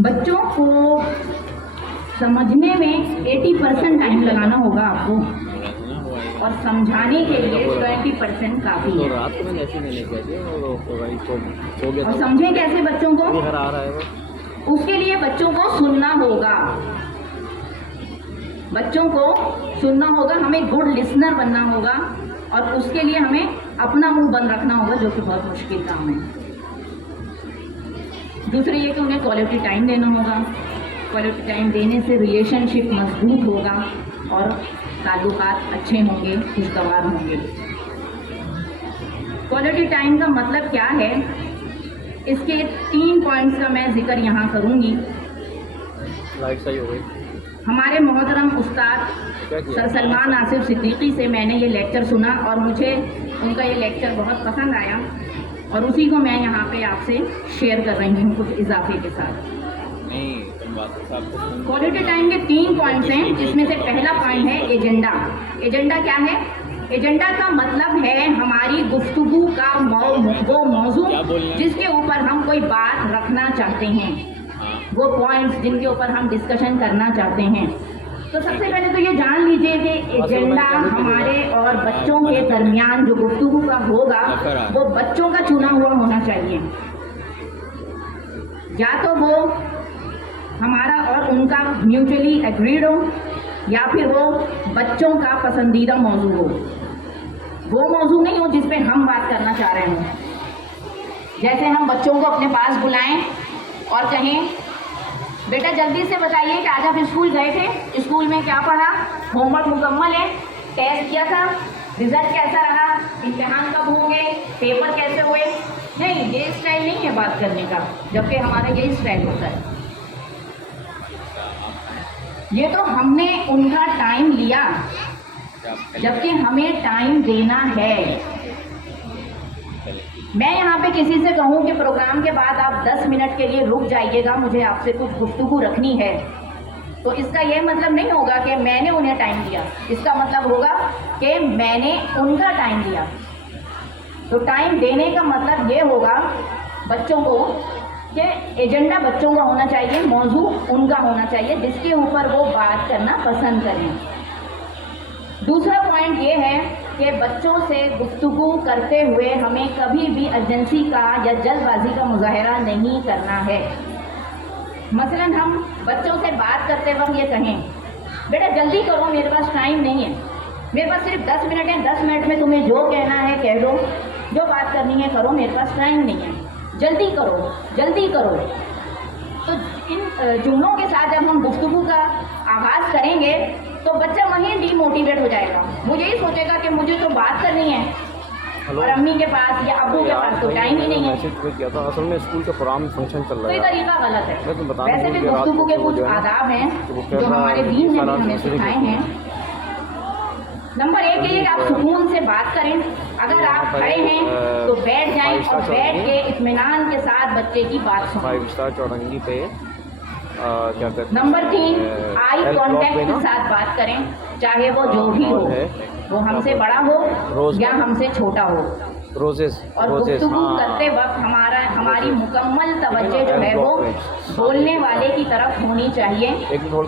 बच्चों को समझने में 80% टाइम लगाना होगा आपको और समझाने के लिए 20% काफ़ी तो है। रात में ऐसे नहीं कैसे सो गया और समझें कैसे बच्चों को? घर आ रहा है वो। उसके लिए बच्चों को सुनना होगा, बच्चों को सुनना होगा, हमें गुड लिसनर बनना होगा और उसके लिए हमें अपना मुंह बंद रखना होगा, जो कि बहुत मुश्किल काम है। दूसरी ये कि उन्हें क्वालिटी टाइम देना होगा। क्वालिटी टाइम देने से रिलेशनशिप मजबूत होगा और ताल्लुकात अच्छे होंगे, खुशगवार होंगे। क्वालिटी टाइम का मतलब क्या है, इसके 3 पॉइंट्स का मैं जिक्र यहाँ करूँगी। लाइट सही हो गई। हमारे मोहतरम उस्ताद सर सलमान आसिफ सिद्दीकी से मैंने ये लेक्चर सुना और मुझे उनका ये लेक्चर बहुत पसंद आया और उसी को मैं यहाँ पे आपसे शेयर कर रही हूँ कुछ इजाफे के साथ। क्वालिटी टाइम के 3 पॉइंट्स हैं, जिसमें से पहला पॉइंट है एजेंडा। एजेंडा क्या है? एजेंडा का मतलब है हमारी गुफ्तगू का वो मौजू जिसके ऊपर हम कोई बात रखना चाहते हैं, वो पॉइंट्स जिनके ऊपर हम डिस्कशन करना चाहते हैं। तो सबसे पहले तो ये जान लीजिए कि एजेंडा हमारे और बच्चों के दरमियान जो गुफ्तगू का होगा वो बच्चों का चुना हुआ होना चाहिए, या तो वो हमारा और उनका म्यूचुअली एग्रीड हो या फिर वो बच्चों का पसंदीदा मौजू हो। वो मौजू नहीं हो जिस पे हम बात करना चाह रहे हों। जैसे हम बच्चों को अपने पास बुलाएं और कहें, बेटा जल्दी से बताइए कि आज आप स्कूल गए थे, स्कूल में क्या पढ़ा, होमवर्क मुकम्मल है, टेस्ट किया था, रिजल्ट कैसा रहा, इम्तिहान कब होंगे, पेपर कैसे हुए। नहीं, ये स्टाइल नहीं है बात करने का, जबकि हमारा यही स्टाइल होता है। ये तो हमने उनका टाइम लिया, जबकि हमें टाइम देना है। मैं यहाँ पे किसी से कहूँ कि प्रोग्राम के बाद आप 10 मिनट के लिए रुक जाइएगा, मुझे आपसे कुछ गुफ्तगू रखनी है, तो इसका ये मतलब नहीं होगा कि मैंने उन्हें टाइम दिया, इसका मतलब होगा कि मैंने उनका टाइम दिया। तो टाइम देने का मतलब ये होगा बच्चों को कि एजेंडा बच्चों का होना चाहिए, मौजू उनका होना चाहिए जिसके ऊपर वो बात करना पसंद करें। दूसरा पॉइंट ये है कि बच्चों से गुफ्तगू करते हुए हमें कभी भी अर्जेंसी का या जल्दबाजी का मुजाहरा नहीं करना है। मसलन हम बच्चों से बात करते वक्त ये कहें, बेटा जल्दी करो, मेरे पास टाइम नहीं है, मेरे पास सिर्फ 10 मिनट है, 10 मिनट में तुम्हें जो कहना है कह लो, जो बात करनी है करो, मेरे पास टाइम नहीं है, जल्दी करो जल्दी करो। तो इन जुमलों के साथ जब हम गुफ्तगू का आगाज़ करेंगे तो बच्चा वहीं डीमोटिवेट हो जाएगा। वो यही सोचेगा कि मुझे तो बात करनी है और अम्मी के पास या अब्बू के पास तो टाइम ही नहीं है। मैसेज भी किया था, असल में स्कूल का प्रोग्राम फंक्शन चल रहा है। कोई तरीका गलत है। तो वैसे भी गुफ्तगू के कुछ आदाब हैं जो हमारे दीन ने हमें सिखाए हैं। नंबर 1 ये कि आप सुकून से बात करें। अगर आप खड़े हैं तो बैठ जाएं और बैठ के इत्मीनान के साथ बच्चे की बात सुनें। 5 स्टार चौरंगी पे क्या कहते हैं। नंबर 3 आई कांटेक्ट के साथ बात करें, चाहे वो जो भी हो, वो हमसे बड़ा हो या हमसे छोटा हो। रोजेस और गुफ्तगू करते वक्त हमारी मुकम्मल तवज्जो जो है वो बोलने वाले की तरफ होनी चाहिए।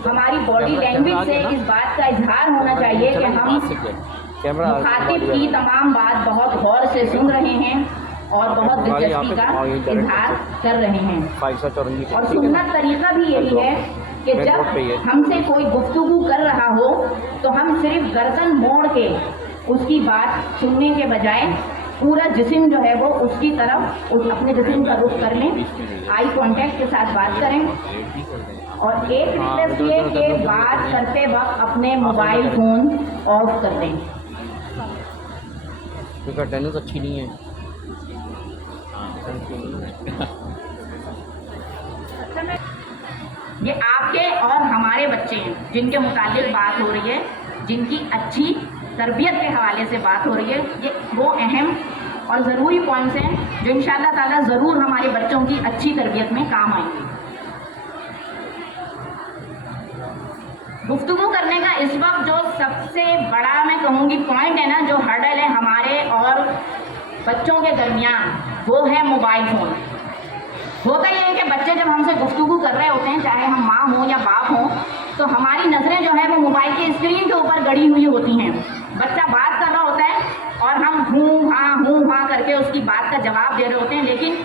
हमारी बॉडी लैंग्वेज से इस बात का इजहार होना चाहिए कि हम मुखातिब की तमाम बात बहुत गौर से सुन रहे हैं और बहुत दिलचस्पी का इजहार कर रहे हैं। और सुन्नत तरीका भी यही है कि जब हमसे कोई गुफ्तगू कर रहा हो तो हम सिर्फ गर्दन मोड़ के उसकी बात सुनने के बजाय पूरा जिस्म जो है वो उसकी तरफ अपने जिस्म का रुख कर लें, आई कांटेक्ट के साथ बात करें। और एक रिक्वेस्ट ये कि बात करते वक्त अपने मोबाइल फ़ोन ऑफ कर दें, क्योंकि अटेंडेंस अच्छी नहीं है। ये आपके और हमारे बच्चे हैं जिनके मुतालिक बात हो रही है, जिनकी अच्छी तरबियत के हवाले से बात हो रही है। ये वो अहम और ज़रूरी पॉइंट्स हैं जो इंशाअल्लाह ताला ज़रूर हमारे बच्चों की अच्छी तरबियत में काम आएंगे। गुफ्तगू करने का इस वक्त जो सबसे बड़ा मैं कहूँगी पॉइंट है ना, जो हर्डल है हमारे और बच्चों के दरमियान, वो है मोबाइल फ़ोन। होता यह है कि बच्चे जब हमसे गुफ्तगू कर रहे होते तो हमारी नज़रें जो है वो मोबाइल के स्क्रीन के ऊपर गड़ी हुई होती हैं। बच्चा बात कर रहा होता है और हम हूँ हाँ करके उसकी बात का जवाब दे रहे होते हैं, लेकिन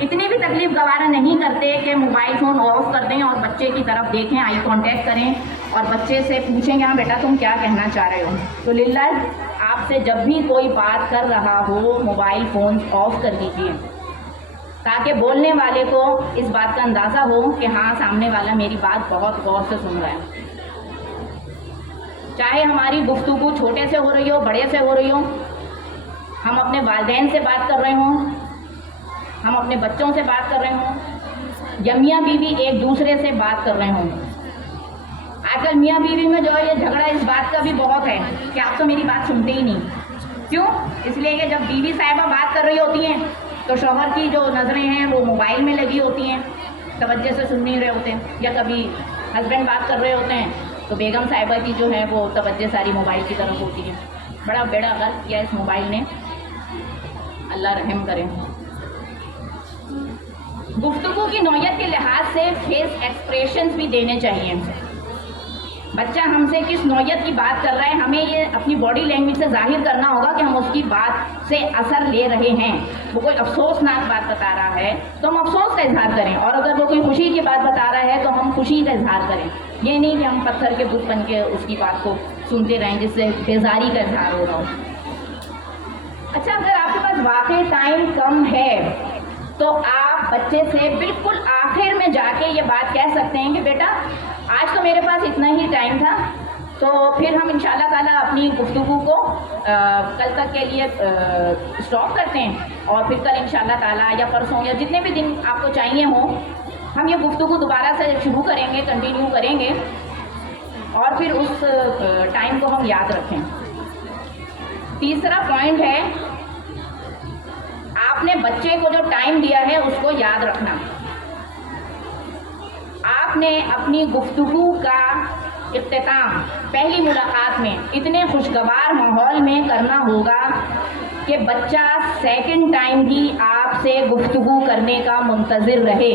इतनी भी तकलीफ गवारा नहीं करते कि मोबाइल फ़ोन ऑफ कर दें और बच्चे की तरफ देखें, आई कांटेक्ट करें और बच्चे से पूछें हाँ बेटा तुम क्या कहना चाह रहे हो। तो लिल्लाह आपसे जब भी कोई बात कर रहा हो मोबाइल फ़ोन ऑफ कर दीजिए, ताकि बोलने वाले को इस बात का अंदाज़ा हो कि हाँ सामने वाला मेरी बात बहुत गौर से सुन रहा है। चाहे हमारी गुफ्तगू छोटे से हो रही हो, बड़े से हो रही हो, हम अपने वालिदैन से बात कर रहे हों, हम अपने बच्चों से बात कर रहे हों, या मियाँ बीवी एक दूसरे से बात कर रहे हों। आजकल मियाँ बीवी में जो है ये झगड़ा इस बात का भी बहुत है कि आप तो मेरी बात सुनते ही नहीं। क्यों? इसलिए कि जब बीवी साहिबा बात कर रही होती हैं तो शौहर की जो नज़रें हैं वो मोबाइल में लगी होती हैं, तवज्जो से सुन नहीं रहे होते हैं, या कभी हस्बैंड बात कर रहे होते हैं तो बेगम साहिबा की जो है वो तवज्जो सारी मोबाइल की तरफ होती है। बड़ा बेड़ा गलत किया इस मोबाइल ने, अल्लाह रहम करे। गुफ्तगू की नौयत के लिहाज से फेस एक्सप्रेशंस भी देने चाहिए। बच्चा हमसे किस नौयत की बात कर रहा है, हमें ये अपनी बॉडी लैंग्वेज से जाहिर करना होगा कि हम उसकी बात से असर ले रहे हैं। वो कोई अफसोसनाक बात बता रहा है तो हम अफसोस का इजहार करें, और अगर वो कोई खुशी की बात बता रहा है तो हम खुशी का इजहार करें। ये नहीं कि हम पत्थर के बुत बन के उसकी बात को सुनते रहें जिससे बेजारी का इजहार हो रहा हो। अच्छा, अगर आपके पास वाकई टाइम कम है तो आप बच्चे से बिल्कुल आखिर में जाके ये बात कह सकते हैं कि बेटा आज तो मेरे पास इतना ही टाइम था, तो फिर हम इंशाल्लाह ताला अपनी गुफ्तगू को कल तक के लिए स्टॉप करते हैं और फिर कल इंशाल्लाह ताला या परसों या जितने भी दिन आपको चाहिए हो हम ये गुफ्तगू दोबारा से शुरू करेंगे, कंटिन्यू करेंगे और फिर उस टाइम को हम याद रखें। तीसरा पॉइंट है, आपने बच्चे को जो टाइम दिया है उसको याद रखना। आपने अपनी गुफ्तगू का इख्तिताम पहली मुलाकात में इतने खुशगवार माहौल में करना होगा कि बच्चा सेकंड टाइम भी आपसे गुफ्तगू करने का मुंतज़िर रहे।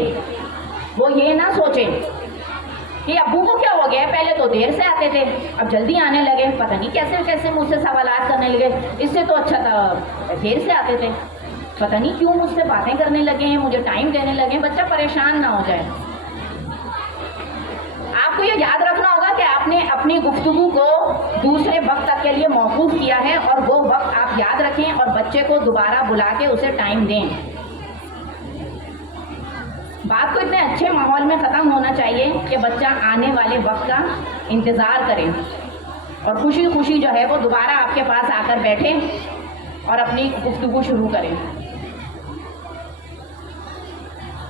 वो ये ना सोचे कि अब्बू को क्या हो गया, पहले तो देर से आते थे अब जल्दी आने लगे, पता नहीं कैसे कैसे मुझसे सवालात करने लगे, इससे तो अच्छा था देर से आते थे, पता नहीं क्यों मुझसे बातें करने लगे हैं, मुझे टाइम देने लगे। बच्चा परेशान ना हो जाए। आपको ये याद रखना होगा कि आपने अपनी गुफ्तगू को दूसरे वक्त तक के लिए मौकूफ किया है और वो वक्त आप याद रखें और बच्चे को दोबारा बुला के उसे टाइम दें। बात को इतने अच्छे माहौल में ख़त्म होना चाहिए कि बच्चा आने वाले वक्त का इंतज़ार करे और खुशी खुशी जो है वो दोबारा आपके पास आकर बैठे और अपनी गुफ्तगू शुरू करें।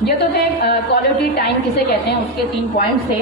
ये तो थे क्वालिटी टाइम किसे कहते हैं उसके 3 पॉइंट्स थे।